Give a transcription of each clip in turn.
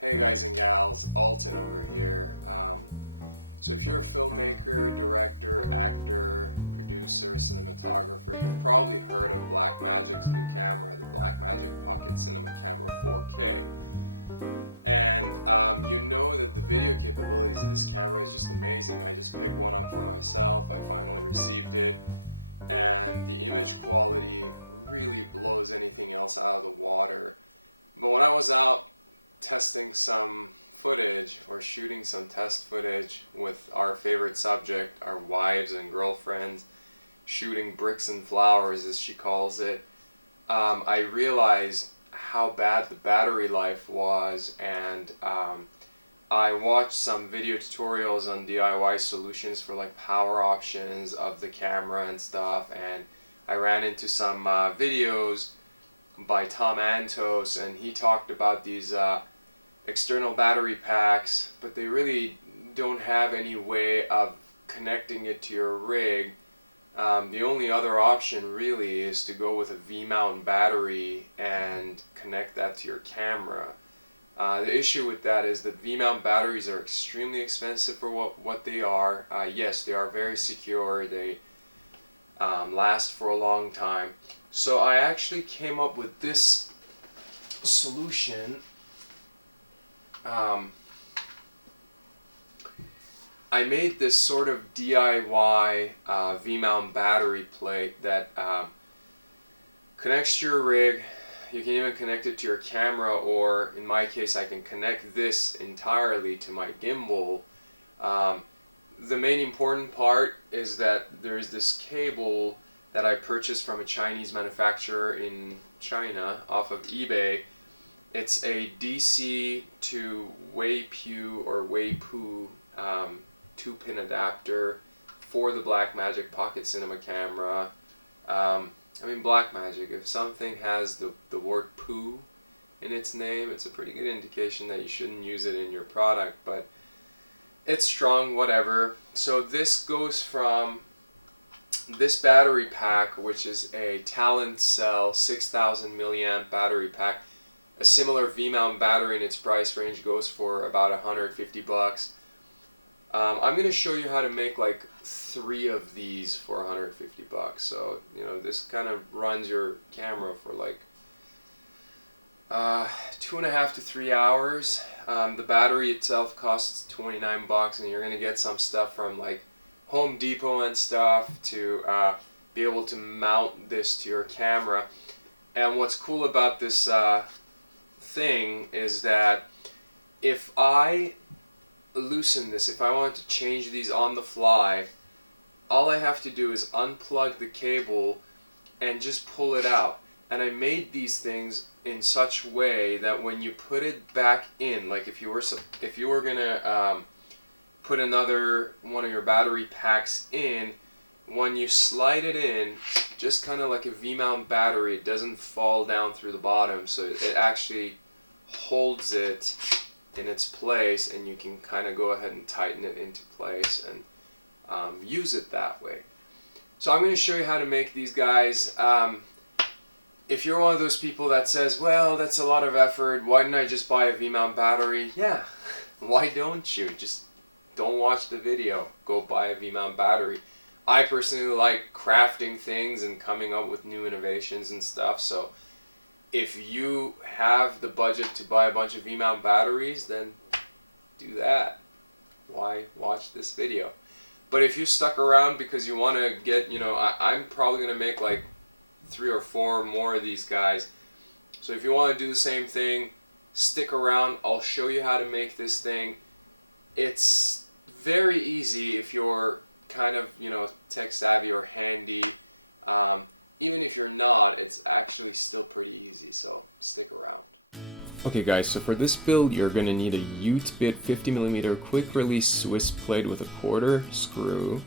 Hey guys and gals, Alton over here. So if you're a filmmaker, director, actor, producer, cinematographer, you've probably heard of Blackmagic's new camera, the Blackmagic Pocket Cinema Camera 4K. And you know that the video capabilities of this camera is just amazing. I just picked one up for myself, I finally received it, and the image quality really blows anything else out of the water. But when I was out testing some footage or shooting some test footage with our favorite subject, our wives and girlfriends, shooting bricks and flowers as she calls it, I realized how bad the battery life was, and I watched some video tutorials on DIY solutions for like power options of the camera and stuff, and I ran into some videos by Tom Antos, and he talked about these external battery packs, but they really don't have any way of connecting it to your rig. The only other option really is to go with a V-mount battery and connect that to your camera. The issue with that is that V-mount batteries are extremely expensive for what they are. Yes, they are very secure, they last for a long time. So I actually came up with this solution. I made this sort of DIY V-mount battery plate that connects to your rig. You can even connect it to your camera, or in my case I can connect this entirely to my gimbal. The main important part is that there is this cable that I purchased from a Chinese manufacturer in China off of eBay. It's a DC to WeiPu or WeiPu 2-pin adapter for the Blackmagic Pocket Cinema camera. I mean, Blackmagic, if something has the word poo in its name, it's a pretty good indication that you shouldn't use it in your product, but it's strong, whatever. So this goes from this battery pack, which is a Talent Cell 6000 milliamp battery pack. A similar V-mount battery in its price range goes for about 150 bucks. I'm going to show you how to make like 3 of these for 150 bucks. So, you know, this kind of runs your camera for like 2.5 to 3 hours. The battery itself costs 29 bucks, and you're going to get some stuff from like Home Depot and stuff to be able to mount this to your camera. And what's cool about this thing is that if I loosen this, if I want to change these on the fly, all I have to do is unplug the cable and just pull it out. And I made these things in such a way that when you put it back in, like if you were gonna put another one of your battery packs in, when you slide it in, just kind of like a V-mount battery, it doesn't fall down through the bottom, so it actually holds it in its place, and you can kind of go ahead and tighten it into place and use it that way. So I'm going to show you how to make these guys. If you're one of those people that says, well, that's a lot of effort, why didn't I just buy a V-mount battery? Yeah, why don't you? Just don't watch the video, go buy a V-mount battery. I personally like crafting things and coming up with new innovations and stuff, so if you have the budget to buy a bunch of V-mount batteries, then do that. Why watch this video? But if you stuck around because you want to get, you know, I'm probably going to make like 3 or 4 more of these guys. So if you want to do the same thing, stick around. I'll show you how to make this thing. It's very easy if you're kind of, you know, tech savvy or handy. Even if you're not, it's actually still pretty easy, so stick around. Okay guys, so for this build you're going to need a Ute-bit 50mm quick release Swiss plate with a 1/4 screw,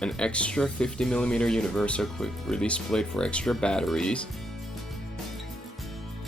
an extra 50mm universal quick release plate for extra batteries,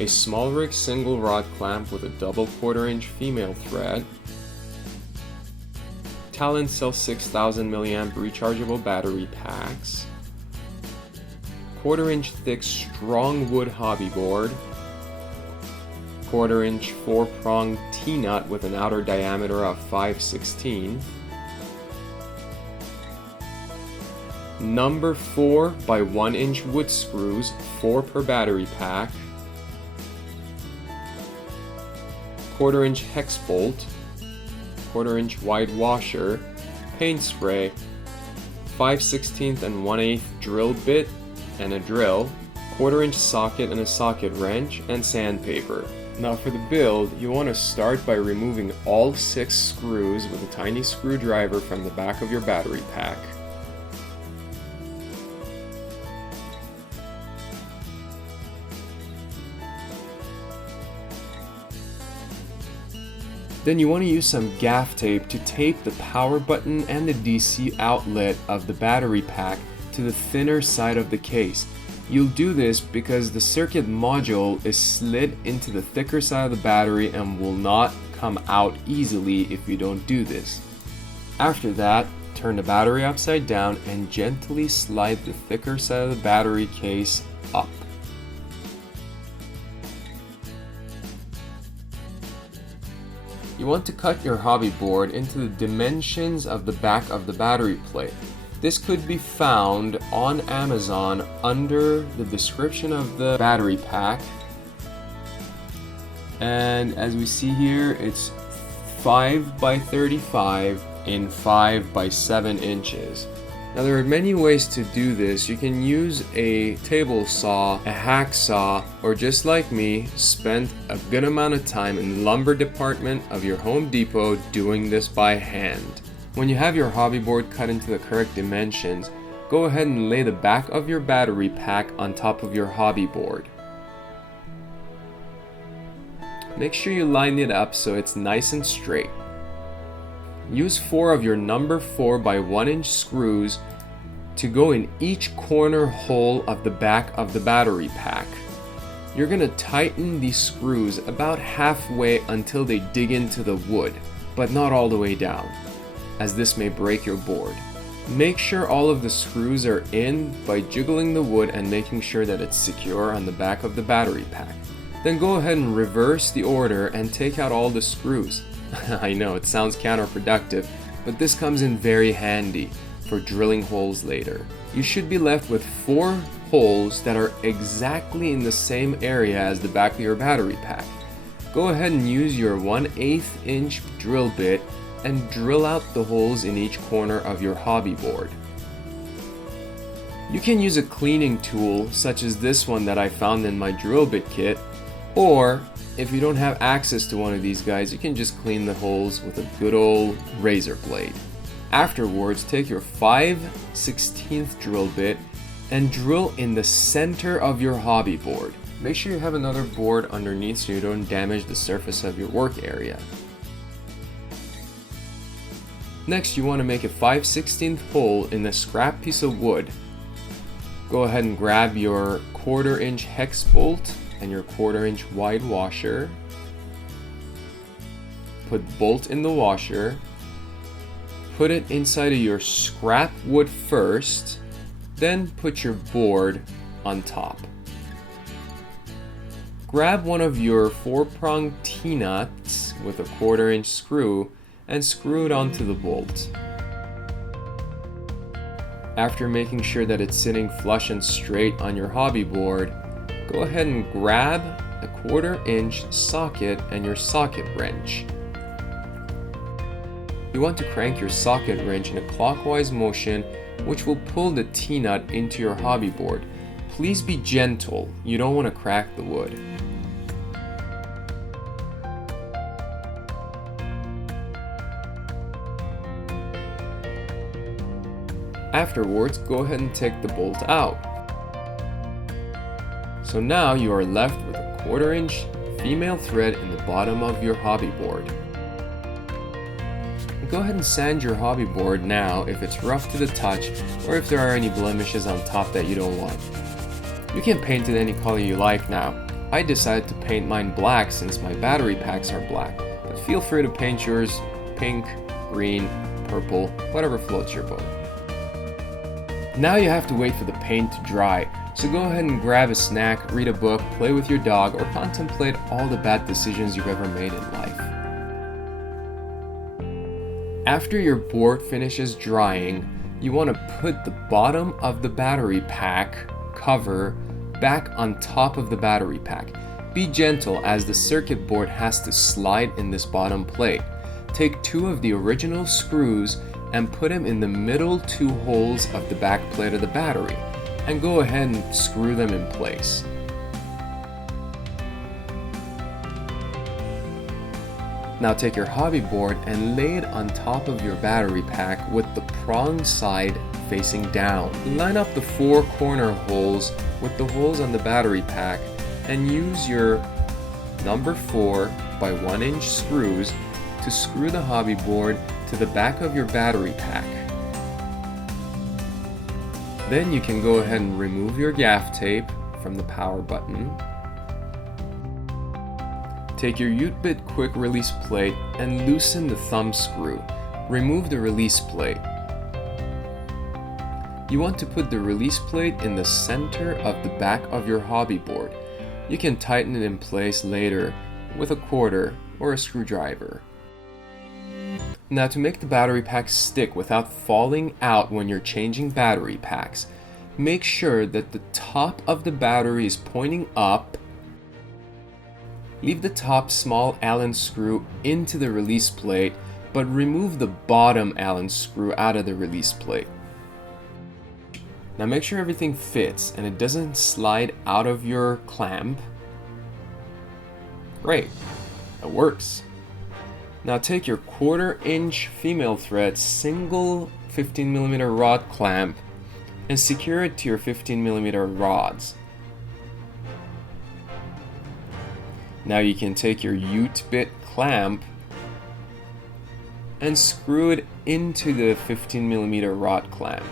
a small rig single rod clamp with a double 1/4-inch female thread, Talent Cell 6000 milliamp rechargeable battery packs, 1/4-inch thick strong wood hobby board, 1/4" 4-prong T-nut with an outer diameter of 5/16. Number 4 by 1" wood screws, 4 per battery pack. 1/4" hex bolt, 1/4" wide washer, paint spray, 5/16 and 1/8 drill bit and a drill, 1/4" socket and a socket wrench, and sandpaper. Now for the build, you want to start by removing all 6 screws with a tiny screwdriver from the back of your battery pack. Then you want to use some gaff tape to tape the power button and the DC outlet of the battery pack to the thinner side of the case. You'll do this because the circuit module is slid into the thicker side of the battery and will not come out easily if you don't do this. After that, turn the battery upside down and gently slide the thicker side of the battery case up. You want to cut your hobby board into the dimensions of the back of the battery plate. This could be found on Amazon under the description of the battery pack. And as we see here, it's 5 by 35 in 5 by 7 inches. Now there are many ways to do this. You can use a table saw, a hacksaw, or just like me, spend a good amount of time in the lumber department of your Home Depot doing this by hand. When you have your hobby board cut into the correct dimensions, go ahead and lay the back of your battery pack on top of your hobby board. Make sure you line it up so it's nice and straight. Use 4 of your number 4 by 1" screws to go in each corner hole of the back of the battery pack. You're going to tighten these screws about halfway until they dig into the wood, but not all the way down, as this may break your board. Make sure all of the screws are in by jiggling the wood and making sure that it's secure on the back of the battery pack. Then go ahead and reverse the order and take out all the screws. I know it sounds counterproductive, but this comes in very handy for drilling holes later. You should be left with 4 holes that are exactly in the same area as the back of your battery pack. Go ahead and use your 1/8 inch drill bit and drill out the holes in each corner of your hobby board. You can use a cleaning tool such as this one that I found in my drill bit kit, or if you don't have access to one of these guys, you can just clean the holes with a good old razor blade. Afterwards, take your 5/16 drill bit and drill in the center of your hobby board. Make sure you have another board underneath so you don't damage the surface of your work area. Next, you want to make a 5/16 hole in a scrap piece of wood. Go ahead and grab your 1/4" hex bolt and your 1/4" wide washer. Put the bolt in the washer. Put it inside of your scrap wood first, then put your board on top. Grab one of your 4-prong T-nuts with a 1/4" screw and screw it onto the bolt. After making sure that it's sitting flush and straight on your hobby board, go ahead and grab a 1/4" socket and your socket wrench. You want to crank your socket wrench in a clockwise motion, which will pull the T-nut into your hobby board. Please be gentle, you don't want to crack the wood. Afterwards, go ahead and take the bolt out. So now you are left with a 1/4" female thread in the bottom of your hobby board. Go ahead and sand your hobby board now if it's rough to the touch or if there are any blemishes on top that you don't want. You can paint it any color you like now. I decided to paint mine black since my battery packs are black, but feel free to paint yours pink, green, purple, whatever floats your boat. Now you have to wait for the paint to dry, So go ahead and grab a snack, read a book, play with your dog, or contemplate all the bad decisions you've ever made in life. After your board finishes drying, you want to put the bottom of the battery pack cover back on top of the battery pack. Be gentle as the circuit board has to slide in this bottom plate. Take 2 of the original screws and put them in the middle 2 holes of the back plate of the battery, and go ahead and screw them in place. Now take your hobby board and lay it on top of your battery pack with the prong side facing down. Line up the 4 corner holes with the holes on the battery pack and use your number 4 by 1 inch screws to screw the hobby board to the back of your battery pack. Then you can go ahead and remove your gaff tape from the power button. Take your U-bit quick release plate and loosen the thumb screw. Remove the release plate. You want to put the release plate in the center of the back of your hobby board. You can tighten it in place later with a quarter or a screwdriver. Now to make the battery pack stick without falling out when you're changing battery packs, make sure that the top of the battery is pointing up. Leave the top small Allen screw into the release plate, but remove the bottom Allen screw out of the release plate. Now make sure everything fits and it doesn't slide out of your clamp. Great, it works. Now take your 1/4 inch female thread single 15mm rod clamp and secure it to your 15mm rods. Now you can take your U-bit clamp and screw it into the 15mm rod clamp.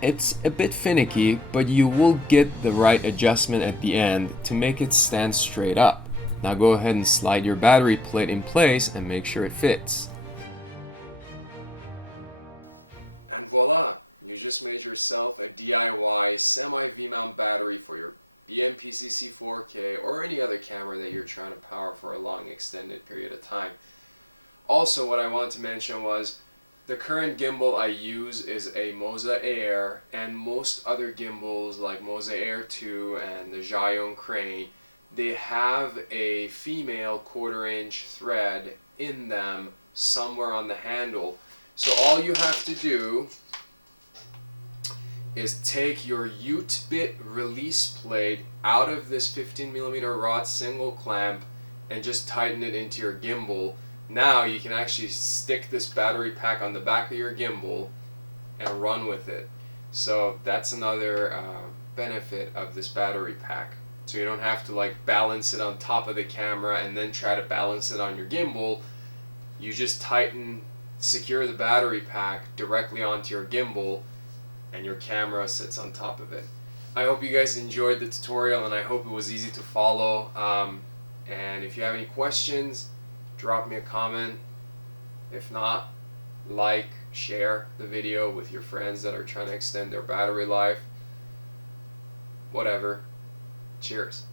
It's a bit finicky, but you will get the right adjustment at the end to make it stand straight up. Now go ahead and slide your battery plate in place and make sure it fits. And voila! You just made yourself a DIY semi V-mount battery for your BMPCC 4K or any other camera that you're trying to power for a long extended period of time. Also, what I wanted to mention was the current gimbal I use is a Moza Air, and most other gimbals like Moza Air 2 and the Zhiyong Crane, they have a female 1/4 inch thread in them somewhere on the handle. So all you have to do is take your U-bit release plate out of this 15mm rod single clamp and just tighten it into your gimbal. Now you can actually stick this battery pack on the back of your gimbal and run with it. So that's another benefit of this battery pack. So you don't have to like balance it on top of the camera and then try to balance it on your gimbal. You just secure the battery pack directly onto your gimbal and your camera sits on top of it. I hope you guys enjoyed the tutorial and I hope it was easy to follow. And if you have any questions, drop me a comment. If not, like, share the video with your friends that are trying to extend their battery life. Whatever. Cheers.